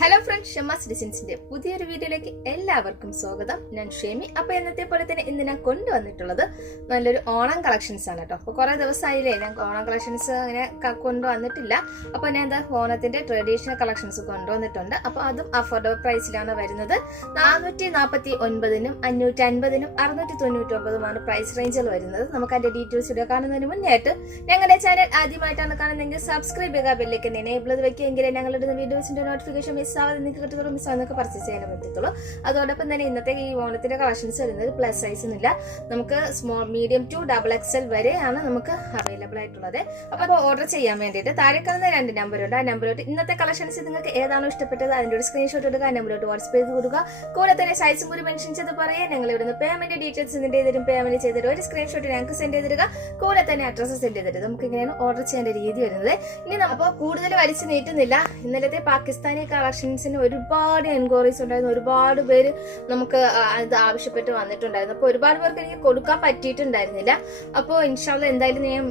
Hello friends Shamas ഡിസൈൻസിന്റെ പുതിയൊരു വീഡിയോയിലേക്ക് എല്ലാവർക്കും സ്വാഗതം. ഞാൻ ഷേമി. അപ്പൊ എന്നത്തെ പോലെ തന്നെ ഇന്ന് ഞാൻ കൊണ്ടുവന്നിട്ടുള്ളത് നല്ലൊരു ഓണം കളക്ഷൻസ് ആണ് കേട്ടോ അപ്പൊ കുറെ ദിവസമായില്ലേ ഞാൻ ഓണം കളക്ഷൻസ് അങ്ങനെ കൊണ്ടുവന്നിട്ടില്ല. അപ്പൊ ഞാൻ എന്താ ഓണത്തിന്റെ ട്രഡീഷണൽ കളക്ഷൻസ് കൊണ്ടുവന്നിട്ടുണ്ട്. അപ്പൊ അതും അഫോർഡബിൾ പ്രൈസിലാണ് വരുന്നത്. നാനൂറ്റി നാൽപ്പത്തി ഒൻപതിനും അഞ്ഞൂറ്റി അൻപതിനും അറുന്നൂറ്റി തൊണ്ണൂറ്റി ഒമ്പതുമാണ് പ്രൈസ് റേഞ്ചിൽ വരുന്നത്. നമുക്ക് അതിന്റെ ഡീറ്റെയിൽസ് ഇവിടെ കാണുന്നതിന് മുന്നേ ആയിട്ട് ഞങ്ങളുടെ ചാനൽ ആദ്യമായിട്ടാണ് കാണുന്നതെങ്കിൽ സബ്സ്ക്രൈബ് ചെയ്യുക. ബെല്ലേക്ക് എനേബിൾ ചെയ്ത് വെക്കുകയെങ്കിലേ ഞങ്ങളുടെ വീഡിയോസിന്റെ നോട്ടിഫിക്കേഷൻ മിസ് ആവാതെ നിങ്ങൾക്ക് കിട്ടുന്ന മിസ് ആവുന്നൊക്കെ പർച്ചേസ് ചെയ്യാൻ പറ്റത്തുള്ളൂ. അതോടൊപ്പം തന്നെ ഇന്നത്തെ ഈ ഓണത്തിന്റെ കളക്ഷൻസ് വരുന്നത് പ്ലസ് സൈസ് ഒന്നുമില്ല നമുക്ക് small medium to double XL വരെയാണ് നമുക്ക് അവൈലബിൾ ആയിട്ടുള്ളത്. അപ്പോൾ ഓർഡർ ചെയ്യാൻ വേണ്ടിയിട്ട് താഴെ കാണുന്ന രണ്ട് നമ്പറുണ്ട് ആ നമ്പറിലോട്ട് ഇന്നത്തെ കളക്ഷൻസ് നിങ്ങൾക്ക് ഏതാണോ ഇഷ്ടപ്പെട്ടത് അതിന്റെ ഒരു സ്ക്രീൻഷോട്ട് എടുക്കുക ആ നമ്പറിലോട്ട് വാട്സ്ആപ്പ് ചെയ്ത് കൊടുക്കുക. കൂടെ തന്നെ സൈസും കൂടി മെൻഷൻ ചെയ്ത് പറയാൻ ഞങ്ങൾ ഇവിടുന്ന് പേയ്മെന്റ് ഡീറ്റെയിൽസ് സെൻഡ് ചെയ്തിരും പേയ്മെന്റ് ചെയ്തിട്ട് ഒരു സ്ക്രീൻഷോട്ട് ഞങ്ങൾക്ക് സെൻഡ് ചെയ്തിടുക കൂടെ തന്നെ അഡ്രസ്സ് സെൻഡ് ചെയ്തിട്ട് നമുക്ക് ഇങ്ങനെയാണ് ഓർഡർ ചെയ്യേണ്ട രീതി വരുന്നത്. ഇനി അപ്പോൾ കൂടുതൽ വലിച്ചു നീട്ടുന്നില്ല. ഇന്നലത്തെ പാകിസ്ഥാനി കളക്ഷൻസിന് ഒരുപാട് എൻക്വയറീസ് ഉണ്ടായിരുന്നു. ഒരുപാട് പേര് നമുക്ക് ഇത് ആവശ്യപ്പെട്ട് വന്നിട്ടുണ്ടായിരുന്നു. അപ്പോൾ ഒരുപാട് പേർക്ക് എനിക്ക് കൊടുക്കാൻ പറ്റിയിട്ടുണ്ടായിരുന്നില്ല. അപ്പോൾ ഇൻഷാല്ല എന്തായാലും ഞാൻ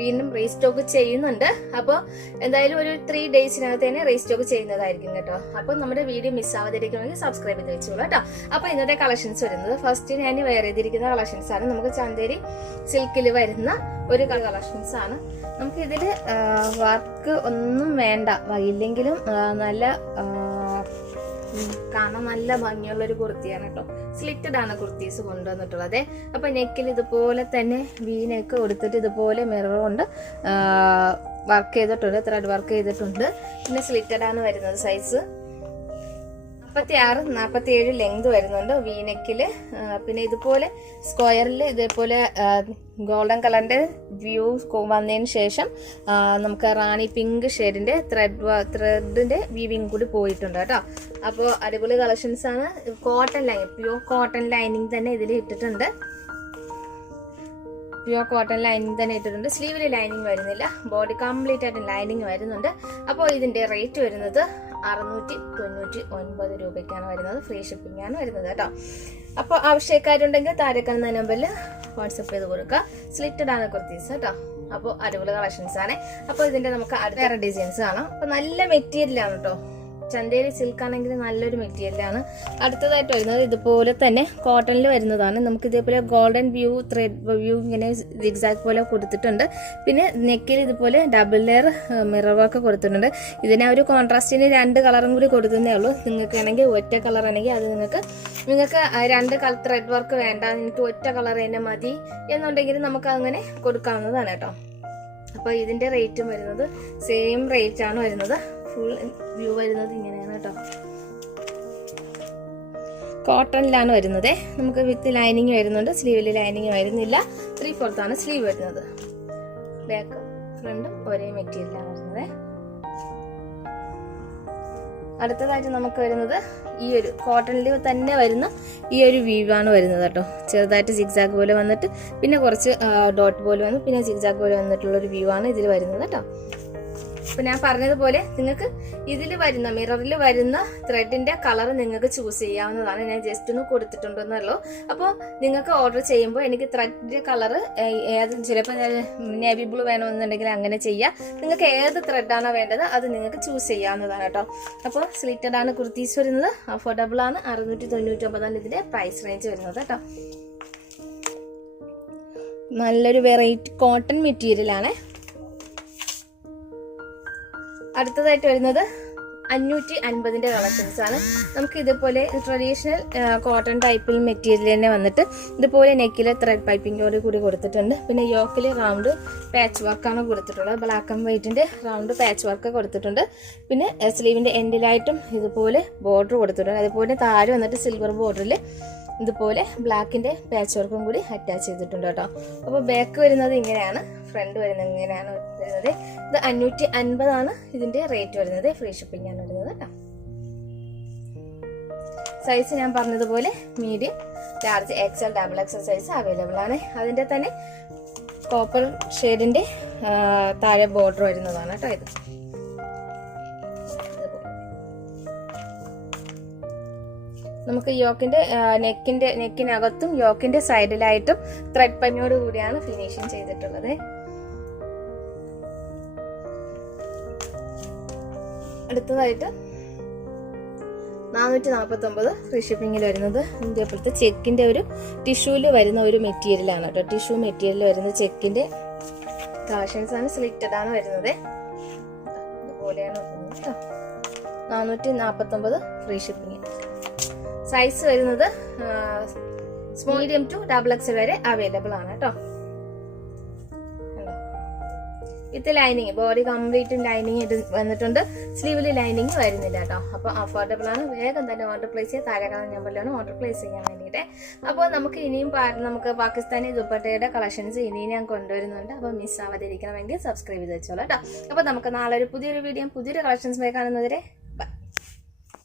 വീണ്ടും റീസ്റ്റോക്ക് ചെയ്യുന്നുണ്ട്. അപ്പോൾ എന്തായാലും ഒരു ത്രീ ഡേയ്സിനകത്ത് തന്നെ റീസ്റ്റോക്ക് ചെയ്യുന്നതായിരിക്കും കേട്ടോ. അപ്പോൾ നമ്മുടെ വീഡിയോ മിസ് ആവാതിരിക്കണമെങ്കിൽ സബ്സ്ക്രൈബ് ചെയ്ത് വെച്ചോളൂ കേട്ടോ. അപ്പോൾ ഇന്നത്തെ കളക്ഷൻസ് വരുന്നത് ഫസ്റ്റ് ഞാൻ വെയർ ചെയ്തിരിക്കുന്ന കളക്ഷൻസ് ആണ്. നമുക്ക് ചന്തേരി സിൽക്കിൽ വരുന്ന ഒരു കളക്ഷൻസ് ആണ്. നമുക്ക് ഇതിൽ വർക്ക് ഒന്നും വേണ്ട. ഇല്ലെങ്കിലും ആ, നല്ല കാണാൻ നല്ല ഭംഗിയുള്ള ഒരു കുർത്തിയാണ് കേട്ടോ സ്ലിറ്റഡ് ആണ് കുർത്തീസ് കൊണ്ടുവന്നിട്ടുള്ളത്. അപ്പൊ നെക്കിൽ ഇതുപോലെ തന്നെ വീനൊക്കെ നെക്ക് കൊടുത്തിട്ട് ഇതുപോലെ മിറർ കൊണ്ട് വർക്ക് ചെയ്തിട്ടുണ്ട് ത്രെഡ് വർക്ക് ചെയ്തിട്ടുണ്ട്. പിന്നെ സ്ലിറ്റഡ് ആണ് വരുന്നത് സൈസ് നാൽപ്പത്തി ആറ് നാൽപ്പത്തി ഏഴ് ലെങ്ത് വരുന്നുണ്ട് വീനെക്കിൽ പിന്നെ ഇതുപോലെ സ്ക്വയറിൽ ഇതേപോലെ ഗോൾഡൻ കളറിന്റെ വ്യൂ വന്നതിന് ശേഷം നമുക്ക് റാണി പിങ്ക് ഷെയ്ഡിന്റെ ത്രെഡ് ത്രെഡിന്റെ വീവിങ് കൂടി പോയിട്ടുണ്ട് കേട്ടോ. അപ്പോൾ അടിപൊളി കളക്ഷൻസാണ് cotton line pure cotton lining തന്നെ ഇതിൽ ഇട്ടിട്ടുണ്ട്. പ്യൂർ കോട്ടൺ ലൈനിങ് തന്നെ ഇട്ടിട്ടുണ്ട്. സ്ലീവിൽ ലൈനിങ് വരുന്നില്ല. ബോഡി കംപ്ലീറ്റ് ആയിട്ട് ലൈനിങ് വരുന്നുണ്ട്. അപ്പോൾ ഇതിന്റെ റേറ്റ് വരുന്നത് അറുന്നൂറ്റി തൊണ്ണൂറ്റി ഒൻപത് രൂപയ്ക്കാണ് വരുന്നത്. ഫ്രീ ഷിപ്പിംഗ് ആണ് വരുന്നത് കേട്ടോ. അപ്പോൾ ആവശ്യക്കാരുണ്ടെങ്കിൽ താഴെ കാണുന്ന നമ്പറിൽ വാട്സപ്പ് ചെയ്ത് കൊടുക്കുക. സ്ലിറ്റഡ് ആണ് കുർത്തീസ് കേട്ടോ. അപ്പോൾ അടിപൊളി കളക്ഷൻസ് ആണ്. അപ്പോൾ ഇതിന്റെ നമുക്ക് അടുത്ത ഡിസൈൻസ് കാണാം. അപ്പോൾ നല്ല മെറ്റീരിയലാണ് കേട്ടോ. ചന്തേരി സിൽക്ക് ആണെങ്കിൽ നല്ലൊരു മെറ്റീരിയലാണ് അടുത്തതായിട്ട് വരുന്നത് ഇതുപോലെ തന്നെ കോട്ടണിൽ വരുന്നതാണ്. നമുക്ക് ഇതേപോലെ ഗോൾഡൻ വ്യൂ ത്രെഡ് വ്യൂ ഇങ്ങനെ സിഗ്സാഗ് പോലെ കൊടുത്തിട്ടുണ്ട്. പിന്നെ നെക്കിൽ ഇതുപോലെ ഡബിൾ ലെയർ മിറർ വർക്ക് കൊടുത്തിട്ടുണ്ട്. ഇതിനെ ഒരു കോൺട്രാസ്റ്റിന് രണ്ട് കളറും കൂടി കൊടുക്കുന്നേ ഉള്ളൂ. നിങ്ങൾക്ക് ആണെങ്കിൽ ഒറ്റ കളർ ആണെങ്കിൽ അത് നിങ്ങൾക്ക് നിങ്ങൾക്ക് രണ്ട് കളർ ത്രെഡ് വർക്ക് വേണ്ട. എനിക്ക് ഒറ്റ കളർ തന്നെ മതി എന്നുണ്ടെങ്കിൽ നമുക്ക് അങ്ങനെ കൊടുക്കാവുന്നതാണ് കേട്ടോ. അപ്പോൾ ഇതിന്റെ റേറ്റും വരുന്നത് സെയിം റേറ്റ് ആണ് വരുന്നത്. ഫുൾ വ്യൂ വരുന്നത് ഇങ്ങനെയാണ് കേട്ടോ കോട്ടണിലാണ് വരുന്നത്. നമുക്ക് വിത്ത് ലൈനിങ് വരുന്നുണ്ട്. സ്ലീവിൽ ലൈനിങ് വരുന്നില്ല. ത്രീ ആണ് സ്ലീവ് വരുന്നത്. ബാക്ക് ഫ്രണ്ടും ഒരേ മെറ്റീരിയലാണ് വരുന്നത്. അടുത്തതായിട്ട് നമുക്ക് വരുന്നത് ഈ ഒരു കോട്ടണിൽ തന്നെ വരുന്ന ഈ ഒരു വ്യൂവാണ് വരുന്നത് കേട്ടോ ചെറുതായിട്ട് സിഗ്സാഗ് പോലെ വന്നിട്ട് പിന്നെ കുറച്ച് ഡോട്ട് പോലെ വന്നു പിന്നെ സിഗ്സാഗ് പോലെ വന്നിട്ടുള്ളൊരു വ്യൂ ആണ് ഇതിൽ വരുന്നത് കേട്ടോ അപ്പൊ ഞാൻ പറഞ്ഞതുപോലെ നിങ്ങൾക്ക് ഇതിൽ വരുന്ന മിററിൽ വരുന്ന ത്രെഡിന്റെ കളർ നിങ്ങൾക്ക് ചൂസ് ചെയ്യാവുന്നതാണ്. ഞാൻ ജസ്റ്റ് ഒന്ന് കൊടുത്തിട്ടുണ്ടെന്നുള്ളൂ അപ്പോൾ നിങ്ങൾക്ക് ഓർഡർ ചെയ്യുമ്പോൾ എനിക്ക് ത്രെഡിന്റെ കളർ ഏത് ചിലപ്പോൾ നേവി ബ്ലൂ വേണമെന്നുണ്ടെങ്കിൽ അങ്ങനെ ചെയ്യാം. നിങ്ങൾക്ക് ഏത് ത്രെഡാണോ വേണ്ടത് അത് നിങ്ങൾക്ക് ചൂസ് ചെയ്യാവുന്നതാണ് കേട്ടോ. അപ്പോൾ സ്ലിറ്റഡ് ആണ് കുർത്തീസ് വരുന്നത്. അഫോർഡബിൾ ആണ്. അറുന്നൂറ്റി തൊണ്ണൂറ്റി ഒമ്പതാണ് ഇതിന്റെ പ്രൈസ് റേഞ്ച് വരുന്നത് കേട്ടോ. നല്ലൊരു വെറൈറ്റി കോട്ടൺ മെറ്റീരിയൽ ആണ്. അടുത്തതായിട്ട് വരുന്നത് അഞ്ഞൂറ്റി അൻപതിന്റെ കളക്ഷൻസ് ആണ്. നമുക്ക് ഇതുപോലെ ട്രഡീഷണൽ കോട്ടൺ ടൈപ്പിൽ മെറ്റീരിയൽ തന്നെ വന്നിട്ട് ഇതുപോലെ നെക്കിലെ ത്രെഡ് പൈപ്പിങ്ങോട് കൂടി കൊടുത്തിട്ടുണ്ട്. പിന്നെ യോക്കിൽ റൗണ്ട് പാച്ച് വർക്കാണ് കൊടുത്തിട്ടുള്ളത്. ബ്ലാക്ക് ആൻഡ് വൈറ്റിന്റെ റൗണ്ട് പാച്ച് വർക്ക് കൊടുത്തിട്ടുണ്ട്. പിന്നെ സ്ലീവിന്റെ എൻഡിലായിട്ടും ഇതുപോലെ ബോർഡർ കൊടുത്തിട്ടുണ്ട്. അതുപോലെ താഴെ വന്നിട്ട് സിൽവർ ബോർഡറിൽ ഇതുപോലെ ബ്ലാക്കിന്റെ പാച്ച് വർക്കും കൂടി അറ്റാച്ച് ചെയ്തിട്ടുണ്ട് കേട്ടോ. അപ്പോൾ ബാക്ക് വരുന്നത് ഇങ്ങനെയാണ്. ഫ്രണ്ട് വരുന്നത് ഇങ്ങനെയാണ് വരുന്നത്? ഇത് അഞ്ഞൂറ്റി അൻപതാണ് ഇതിന്റെ റേറ്റ് വരുന്നത്. ഫ്രീ ഷിപ്പിംഗ് ആണ് വരുന്നത് കേട്ടോ. സൈസ് ഞാൻ പറഞ്ഞതുപോലെ medium large XL double XL size available ആണ്. അതിന്റെ തന്നെ കോപ്പർ ഷെയ്ഡിന്റെ താഴെ ബോർഡർ വരുന്നതാണ് കേട്ടോ ഇത്. നമുക്ക് യോക്കിന്റെ നെക്കിന്റെ നെക്കിനകത്തും യോക്കിന്റെ സൈഡിലായിട്ടും ത്രെഡ് പഞ്ഞോട് കൂടിയാണ് ഫിനിഷിങ് ചെയ്തിട്ടുള്ളത്. അടുത്തതായിട്ട് നാനൂറ്റി നാൽപ്പത്തൊമ്പത് ഫ്രീ ഷിപ്പിങ്ങിൽ വരുന്നത് ഇതേപോലത്തെ ചെക്കിന്റെ ഒരു ടിഷ്യൂവിൽ വരുന്ന ഒരു മെറ്റീരിയലാണ് കേട്ടോ. ടിഷ്യൂ മെറ്റീരിയൽ വരുന്ന ചെക്കിന്റെ കാഷൻസ് ആണ് സ്ലിറ്റഡ് ആണ് വരുന്നത്. ഇതുപോലെയാണ് വരുന്നത് കേട്ടോ. നാനൂറ്റി ഫ്രീ ഷിപ്പിംഗ് സൈസ് വരുന്നത് മീഡിയം ടു ഡബിൾ എക്സ് വരെ അവൈലബിൾ ആണ് കേട്ടോ. With lining body complete lining ഇത് വന്നിട്ടുണ്ട്. സ്ലീവിൽ ലൈനിങ് വരുന്നില്ല കേട്ടോ അപ്പോൾ അഫോർഡബിൾ ആണ്. വേഗം തന്നെ ഓർഡർ പ്ലേസ് ചെയ്യുക താഴെ നമ്പറിലാണ് ഓർഡർ പ്ലേസ് ചെയ്യാൻ വേണ്ടിയിട്ട്. അപ്പോൾ നമുക്ക് ഇനിയും നമുക്ക് പാകിസ്ഥാനി ദുപ്പട്ടയുടെ കളക്ഷൻസ് ഇനിയും ഞാൻ കൊണ്ടുവരുന്നുണ്ട്. അപ്പോൾ മിസ് ആവാതിരിക്കണമെങ്കിൽ സബ്സ്ക്രൈബ് ചെയ്ത് വെച്ചോളൂ കേട്ടോ അപ്പോൾ നമുക്ക് നാളെ ഒരു പുതിയൊരു വീഡിയോ പുതിയൊരു കളക്ഷൻസ് കാണുന്നവരെ